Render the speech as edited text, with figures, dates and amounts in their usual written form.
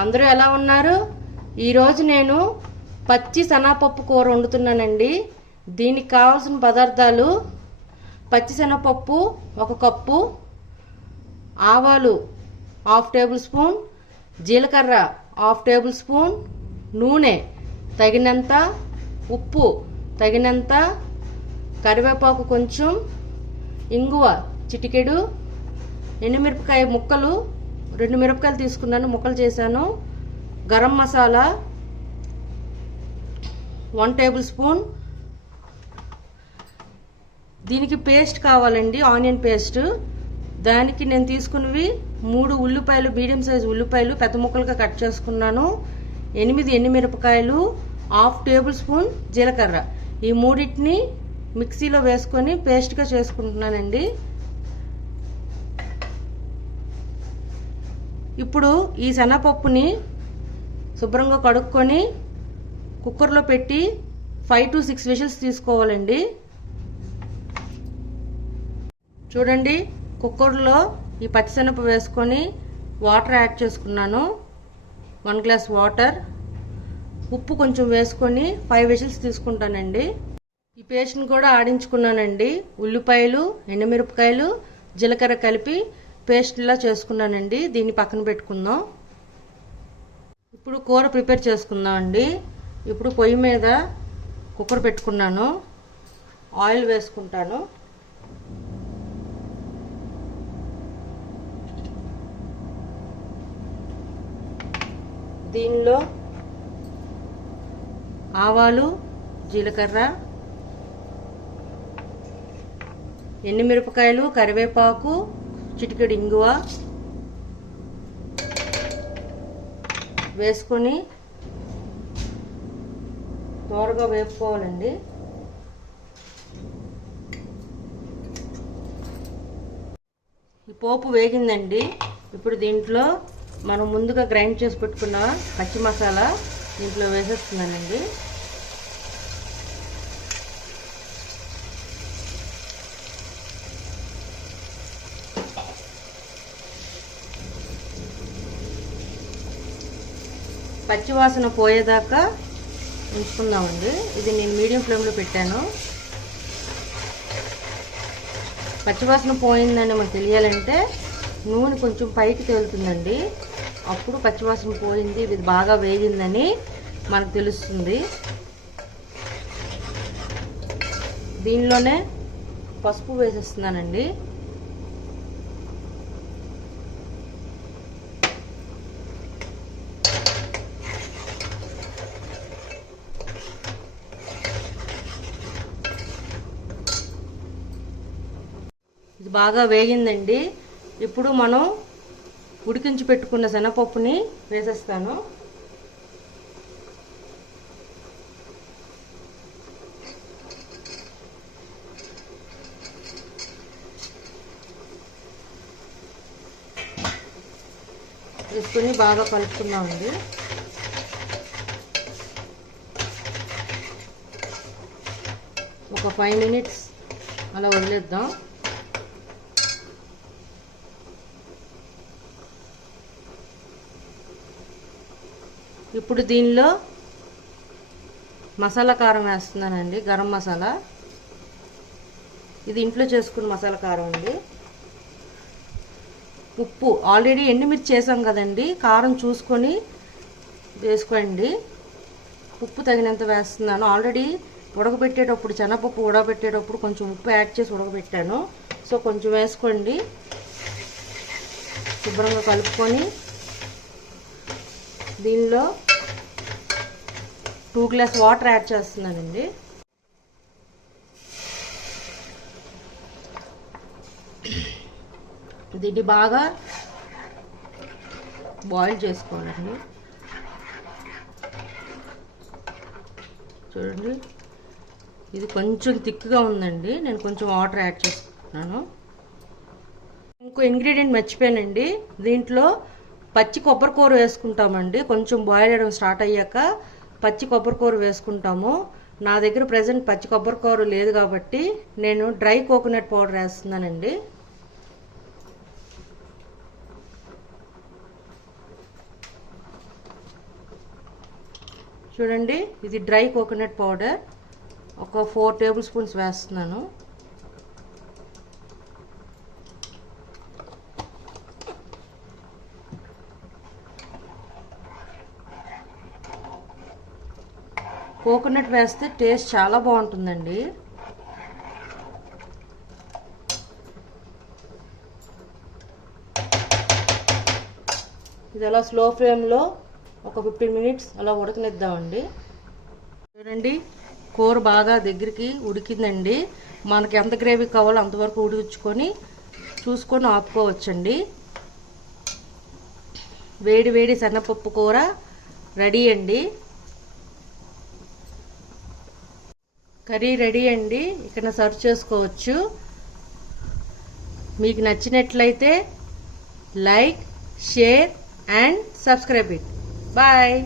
అందరూ ఎలా ఉన్నారు? ఈరోజు నేను పచ్చి శనగపప్పు కూర వండుతున్నానండి. దీనికి కావాల్సిన పదార్థాలు: పచ్చి శనగపప్పు 1 కప్పు, ఆవాలు 1/2 టేబుల్ స్పూన్, జీలకర్ర 1/2 టేబుల్ స్పూన్, నూనె తగినంత, ఉప్పు తగినంత, కరివేపాకు కొంచెం, ఇంగువ చిటికెడు, ఎండుమిరపకాయ ముక్కలు 2 మిరపకాయలు తీసుకున్నాను, ముక్కలు చేశాను, గరం మసాలా 1 టేబుల్ స్పూన్. దీనికి పేస్ట్ కావాలండి, ఆనియన్ పేస్ట్. దానికి నేను తీసుకున్నవి 3 ఉల్లిపాయలు, మీడియం సైజు ఉల్లిపాయలు పెద్ద ముక్కలుగా కట్ చేసుకున్నాను, 8 ఎండుమిరపకాయలు, 1/2 టేబుల్ స్పూన్ జీలకర్ర. ఈ మూడింటిని మిక్సీలో వేసుకొని పేస్ట్గా చేసుకుంటున్నానండి. ఇప్పుడు ఈ శనగపప్పుని శుభ్రంగా కడుక్కొని కుక్కర్లో పెట్టి 5 to 6 విజిల్స్ తీసుకోవాలండి. చూడండి, కుక్కర్లో ఈ పచ్చిశనగపప్పు వేసుకొని వాటర్ యాడ్ చేసుకున్నాను, 1 గ్లాస్ వాటర్, ఉప్పు కొంచెం వేసుకొని 5 విజిల్స్ తీసుకుంటానండి. ఈ పేస్ట్ని కూడా ఆడించుకున్నానండి. ఉల్లిపాయలు, ఎండుమిరపకాయలు, జీలకర్ర కలిపి పేస్ట్లా చేసుకున్నానండి. దీన్ని పక్కన పెట్టుకుందాం. ఇప్పుడు కూర ప్రిపేర్ చేసుకుందాం అండి. ఇప్పుడు పొయ్యి మీద కుక్కర్ పెట్టుకున్నాను, ఆయిల్ వేసుకుంటాను. దీనిలో ఆవాలు, జీలకర్ర, ఎండుమిరపకాయలు, కరివేపాకు, చిటికెడు ఇంగువ వేసుకొని త్వరగా వేపుకోవాలండి. ఈ పోపు వేగిందండి. ఇప్పుడు దీంట్లో మనం ముందుగా గ్రైండ్ చేసి పెట్టుకున్న పచ్చి మసాలా దీంట్లో వేసేస్తున్నానండి. పచ్చివాసన పోయేదాకా ఉంచుకుందామండి. ఇది నేను మీడియం ఫ్లేమ్లో పెట్టాను. పచ్చివాసన పోయిందని మనకు తెలియాలంటే నూనె కొంచెం పైకి తేలుతుందండి. అప్పుడు పచ్చివాసన పోయింది, ఇది బాగా వేగిందని మనకు తెలుస్తుంది. దీనిలోనే పసుపు వేసేస్తున్నానండి. ఇది బాగా వేగిందండి. ఇప్పుడు మనం ఉడికించి పెట్టుకున్న శనగపప్పుని వేసేస్తాను. వేసుకొని బాగా కలుపుకుందామండి. ఒక 5 మినిట్స్ అలా వదిలేద్దాం. ఇప్పుడు దీనిలో మసాలా కారం వేస్తున్నానండి, గరం మసాలా. ఇది ఇంట్లో చేసుకున్న మసాలా కారం అండి. ఉప్పు ఆల్రెడీ ఎండుమిర్చి చేసాం కదండి, కారం చూసుకొని వేసుకోండి. ఉప్పు తగినంత వేస్తున్నాను. ఆల్రెడీ ఉడకబెట్టేటప్పుడు, శనగపప్పు ఉడకబెట్టేటప్పుడు కొంచెం ఉప్పు యాడ్ చేసి ఉడకబెట్టాను. సో కొంచెం వేసుకోండి. శుభ్రంగా కలుపుకొని దీనిలో 2 గ్లాస్ వాటర్ యాడ్ చేస్తున్నానండి. దీన్ని బాగా బాయిల్ చేసుకోవాలండి. చూడండి, ఇది కొంచెం థిక్గా ఉందండి. నేను కొంచెం వాటర్ యాడ్ చేసుకుంటున్నాను. ఇంకో ఇంగ్రీడియంట్ మర్చిపోయానండి. దీంట్లో పచ్చి కొబ్బరి కూర వేసుకుంటామండి. కొంచెం బాయిల్ అవ్వడం స్టార్ట్ అయ్యాక పచ్చి కొబ్బరి కూర వేసుకుంటాము. నా దగ్గర ప్రజెంట్ పచ్చి కొబ్బరి కూర లేదు కాబట్టి నేను డ్రై కోకోనట్ పౌడర్ వేస్తున్నానండి. చూడండి, ఇది డ్రై కోకోనట్ పౌడర్ ఒక 4 టేబుల్ స్పూన్స్ వేస్తున్నాను. కోకోనట్ వేస్తే టేస్ట్ చాలా బాగుంటుందండి. ఇది అలా స్లో ఫ్లేమ్లో ఒక 15 మినిట్స్ అలా ఉడకనిద్దామండి. చూడండి, కూర బాగా దగ్గరికి ఉడికిందండి. మనకి ఎంత గ్రేవీ కావాలో అంతవరకు ఉడికించుకొని చూసుకొని ఆపుకోవచ్చండి. వేడి వేడి శనగపప్పు కూర రెడీ అండి. కర్రీ రెడీ అండి. ఇక్కడ సర్వ్ చేసుకోవచ్చు. మీకు నచ్చినట్లయితే like, share and subscribe it. Bye.